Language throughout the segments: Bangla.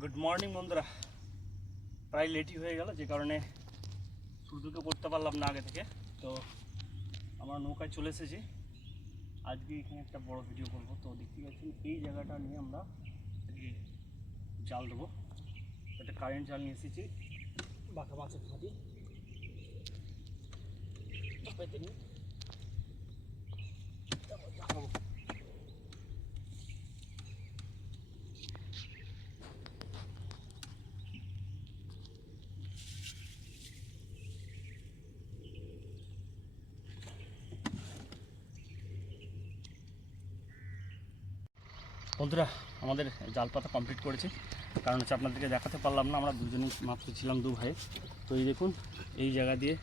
গুড মর্নিং বন্ধুরা। প্রায় লেটই হয়ে গেল, যে কারণে সূর্যকে করতে পারলাম না আগে থেকে। তো আমরা নৌকায় চলে এসেছি। আজকে এখানে একটা বড় ভিডিও করবো। তো দেখতে পাচ্ছেন এই জায়গাটা নিয়ে আমরা জাল দেবো। একটা কারেন্ট জাল নিয়ে এসেছি, বাঁকা মাছের ফাঁদি দেখাবো। বন্ধুরা, আমাদের জাল পাতা কমপ্লিট করেছি। কারণ হচ্ছে আপনাদেরকে দেখাতে পারলাম না, আমরা দুজনেই মাত্র ছিলাম, দু ভাই। তো এই দেখুন, এই জায়গা দিয়ে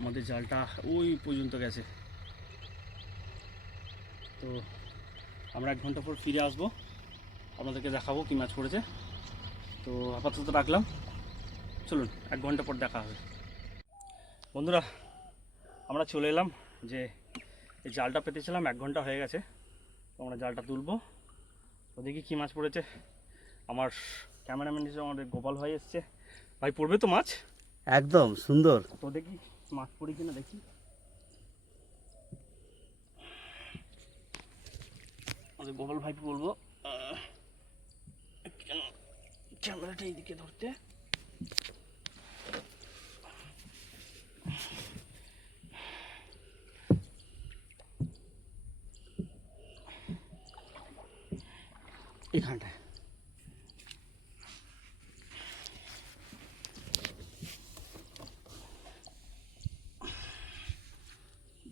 আমাদের জালটা ওই পর্যন্ত গেছে। তো আমরা 1 ঘন্টা পর ফিরে আসবো, আপনাদেরকে দেখাবো কী মাছ পড়েছে। তো আপাতত রাখলাম, চলুন 1 ঘন্টা পর দেখা হবে। বন্ধুরা, আমরা চলে এলাম। যে এই জালটা পেতেছিলাম 1 ঘন্টা হয়ে গেছে। তো আমরা জালটা তুলবো। তো দেখি কী মাছ পড়েছে। আমার ক্যামেরাম্যান হিসেবে আমাদের গোপাল ভাই এসছে। ভাই, পড়বে তো মাছ? একদম সুন্দর। তো দেখি মাছ পড়ে কিনা দেখি। আমাদের গোপাল ভাইকে বলবো ক্যামেরাটা এইদিকে ধরতে। এখানটায়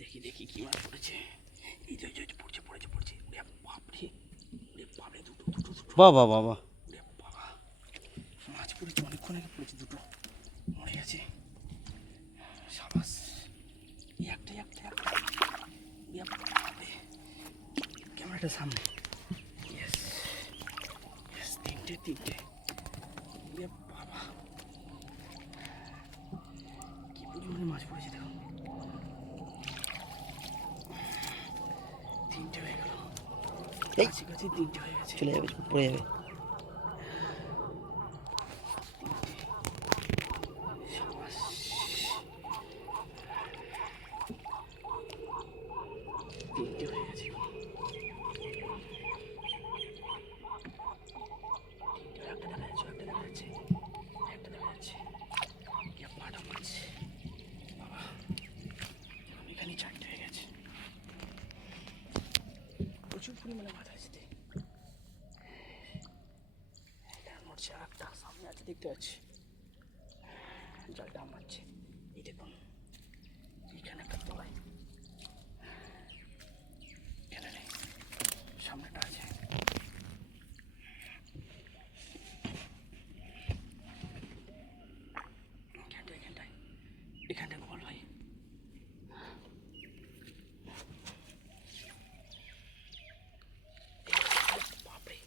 দেখি দেখি কি মাছ পড়েছে। এই যে পড়ছে পড়েছে পড়ছে। বাপরে বাপরে, দুটো দুটো দুটো। বাবা বাবা, বাবা, মাছ পড়েছে, অনেকক্ষণ আগে পড়েছে, দুটো মরে গেছে। সাবাস, একটা একটা একটা। বাপরে, ক্যামেরাটার সামনে। ইয়েস ইয়েস, তিনটে তিনটে। বাবা, কি পরিমাণে মাছ পড়েছে দেখুন। তিনটে হয়ে গেল, কাছে কাছে তিনটে হয়ে গেছে। চলে যাবে, পড়ে যাবে। সাবাস, তিনটে হয়ে গেছে। একটা দেখা যাচ্ছে, একটা দেখা যাচ্ছে, একটা দেখা যাচ্ছে। পাটা মাছ, বাবা, এখানে 4টে হয়ে গেছে। প্রচুর পরিমাণে মাছ আছে। মরছে, আর একটা সামনে আছে, দেখতে পাচ্ছি। জালটা মারছে, এই দেখুন। এখানে একটা তলায়, এখানে নেই, সামনেটা আছে। এখানটায় এখানটায় গোপাল ভাই। বাপরে,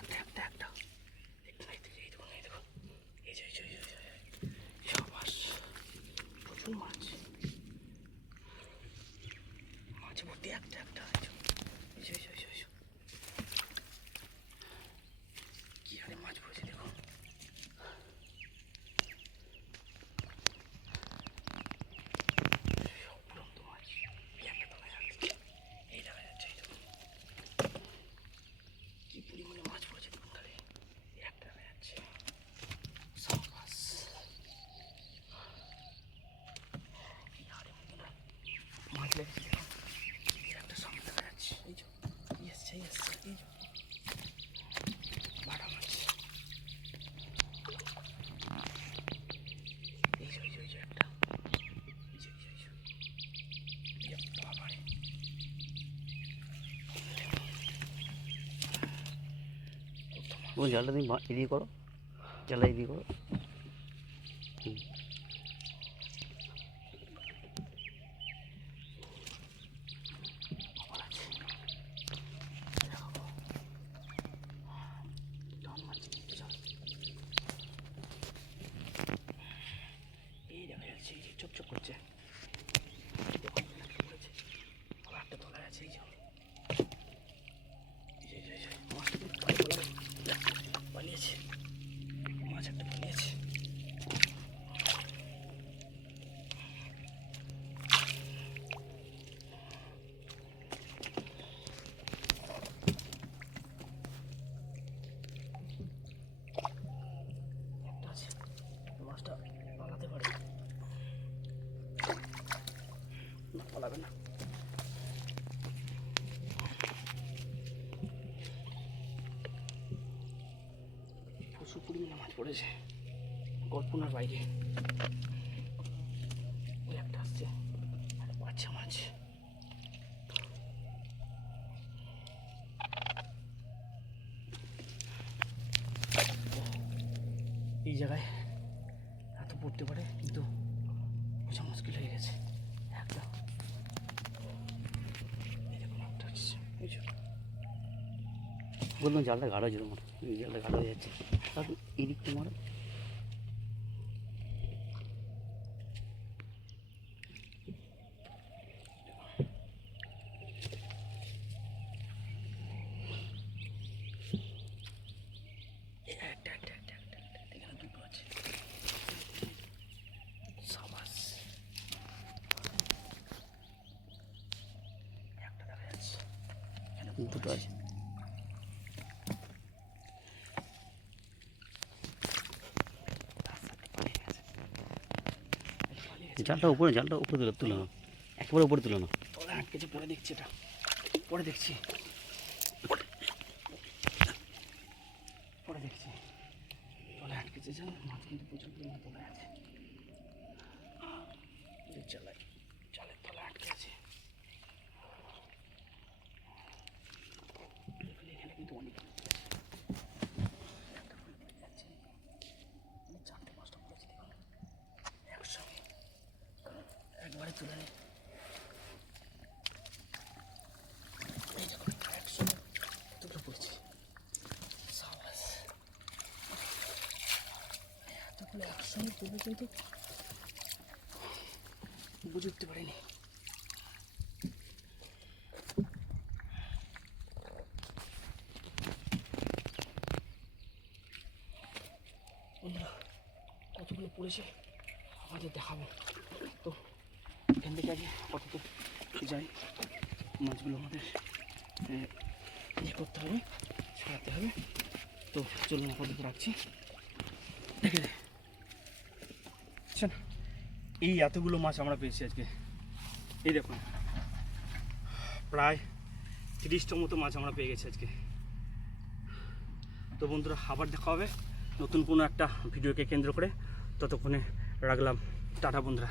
একটা একটা একটা। এই দেখুন, এই দেখুন, এই যে সাবাস, প্রচুর মাছ। মাছ ভর্তি, একটা একটা। কি হারে মাছ পড়েছে দেখুন। উপরন্ত মাছ, একটা তলায় আছে, এই দেখা যাচ্ছে। এই দেখুন কি পরিমাণে মাছ পড়েছে দেখুন, তাহলে একটা দেখা যাচ্ছে। সাবাস, মাছ লেগেছে দেখুন। একটা সামনে দেখা যাচ্ছে, এই যে এসছে এসছে, এই যে বাটা মাছ। এই যে একটা, বাবারে, ও জালটা তুমি এদিকে করো, জালটা এদিকে করো। এই দেখা যাচ্ছে, এই যে চকচক করছে। একটা তলায় আছে, এই যে মাছটা প্রচুর পরিমাণে মাছ পড়েছে, কল্পনার বাইরে। ওই একটা আসছে, একটা বাচ্চা মাছ। এই জায়গায় এত পড়তে পারে কিন্তু বোঝা মুশকিল হয়ে গেছে। একটা এই দেখুন একটা আসছে, বুঝছো? বললাম জালটা গাঢ় ছিল আমার, এই জালটা গাঢ় হয়ে যাচ্ছে। তারপর এদিক তোমার এখানে দুটো আছে। সাবাস, একটা দেখা যাচ্ছে, এখানে দুটো আছে। জালটা উপরে তুলে না, একেবারে উপরে তুলে না। তবে আটকেছে, পরে দেখছি, এটা পরে দেখছি, পরে দেখছি। তলে আটকেছে, জানো মাছ কিন্তু প্রচুর পরিমাণে তলে আছে। চালাই চালের তলে আটকে আছে। এখানে কিন্তু অনেক চারটে পাঁচটা পড়েছে, দেখুন একসঙ্গে একবারে তুলে নেই। এই দেখুন একসঙ্গে কতগুলো পড়েছে। সাবাস, এতগুলো একসঙ্গে পড়বে কিন্তু বুঝে উঠতে পারিনি। বন্ধুরা কতগুলো পড়েছে আমাদের দেখাবো। তো এখান থেকে আগে কতটুকু যাই, মাছগুলো আমাদের ইয়ে করতে হবে, ছাড়াতে হবে। তো চলুন আপাতত রাখছি। দেখে আচ্ছা, এই এতগুলো মাছ আমরা পেয়েছি আজকে। এই দেখুন প্রায় 30টা মতো মাছ আমরা পেয়ে গেছি আজকে। তো বন্ধুরা আবার দেখা হবে নতুন কোনো একটা ভিডিওকে কেন্দ্র করে। ততক্ষণে রাখলাম, টাটা বন্ধুরা।